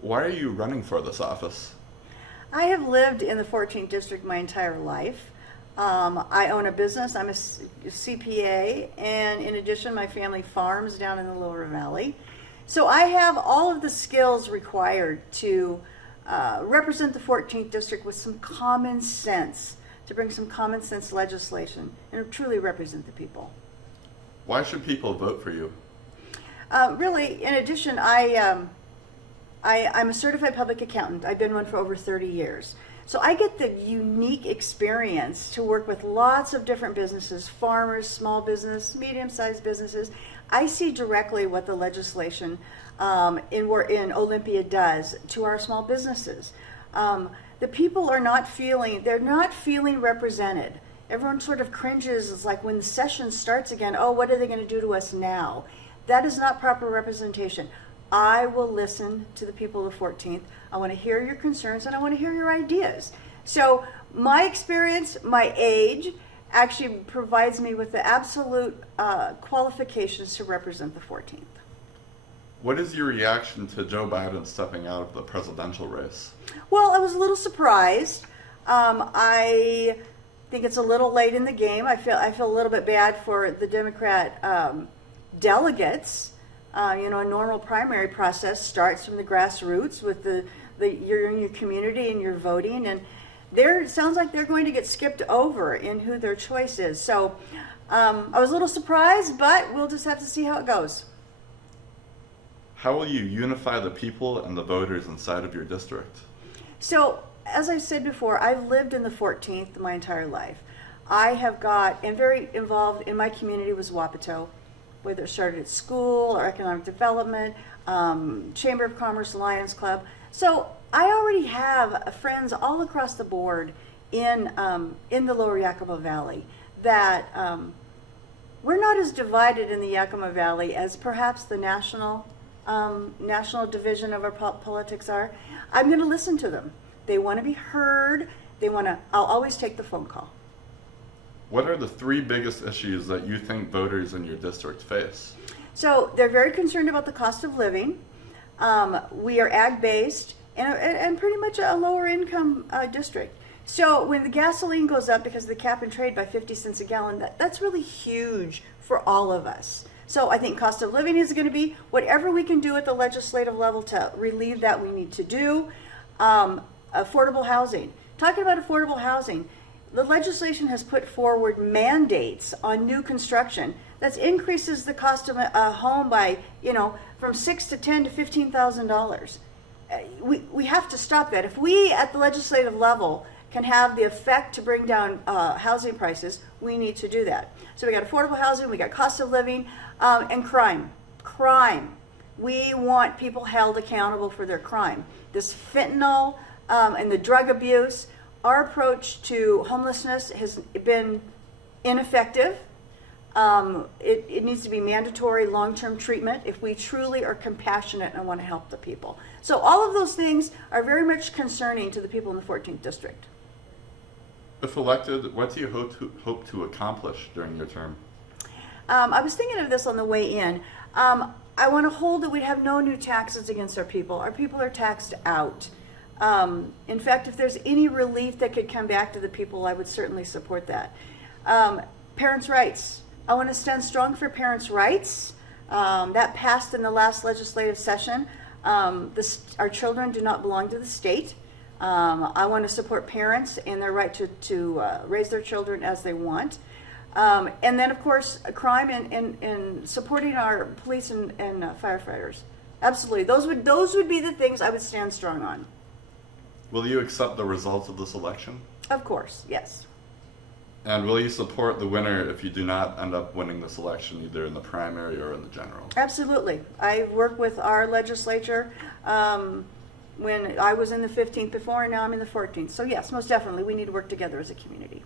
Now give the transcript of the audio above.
Why are you running for this office? I have lived in the 14th district my entire life. I own a business. I'm a CPA, and in addition, my family farms down in the Lower Valley. So I have all of the skills required to represent the 14th district with some common sense, to bring some common sense legislation and truly represent the people. Why should people vote for you? Really, in addition, I'm a certified public accountant. I've been one for over 30 years. So I get the unique experience to work with lots of different businesses, farmers, small business, medium-sized businesses. I see directly what the legislation in Olympia does to our small businesses. The people are they're not feeling represented. Everyone sort of cringes. It's like when the session starts again, oh, what are they going to do to us now? That is not proper representation. I will listen to the people of the 14th. I want to hear your concerns and I want to hear your ideas. So my experience, my age, actually provides me with the absolute qualifications to represent the 14th. What is your reaction to Joe Biden stepping out of the presidential race? Well, I was a little surprised. I think it's a little late in the game. I feel a little bit bad for the Democrat delegates. A normal primary process starts from the grassroots with you're in your community and you're voting, and it sounds like they're going to get skipped over in who their choice is. So I was a little surprised, but we'll just have to see how it goes. How will you unify the people and the voters inside of your district? So, as I said before, I've lived in the 14th my entire life. I have very involved in my community was Wapato, whether it started at school or economic development, Chamber of Commerce, Lions Club. So I already have friends all across the board in the Lower Yakima Valley that we're not as divided in the Yakima Valley as perhaps the national division of our politics are. I'm going to listen to them. They want to be heard. I'll always take the phone call. What are the three biggest issues that you think voters in your district face? So they're very concerned about the cost of living. We are ag-based and pretty much a lower income district. So when the gasoline goes up because of the cap and trade by 50 cents a gallon, that's really huge for all of us. So I think cost of living is going to be whatever we can do at the legislative level to relieve that we need to do. Affordable housing. Talking about affordable housing, the legislation has put forward mandates on new construction that increases the cost of a home by, from $6,000 to $10,000 to $15,000. We have to stop that. If we at the legislative level can have the effect to bring down housing prices, we need to do that. So we got affordable housing, we got cost of living, and crime. Crime. We want people held accountable for their crime. This fentanyl and the drug abuse. Our approach to homelessness has been ineffective. It needs to be mandatory long-term treatment if we truly are compassionate and want to help the people. So all of those things are very much concerning to the people in the 14th district. If elected, what do you hope to accomplish during your term? I was thinking of this on the way in. I want to hold that we have no new taxes against our people. Our people are taxed out. In fact, if there's any relief that could come back to the people, I would certainly support that. Parents' rights. I want to stand strong for parents' rights. That passed in the last legislative session. Our children do not belong to the state. I want to support parents and their right to raise their children as they want. And then, of course, crime and supporting our police and firefighters. Absolutely. Those would be the things I would stand strong on. Will you accept the results of this election? Of course, yes. And will you support the winner if you do not end up winning this election, either in the primary or in the general? Absolutely. I worked with our legislature when I was in the 15th before, and now I'm in the 14th. So yes, most definitely, we need to work together as a community.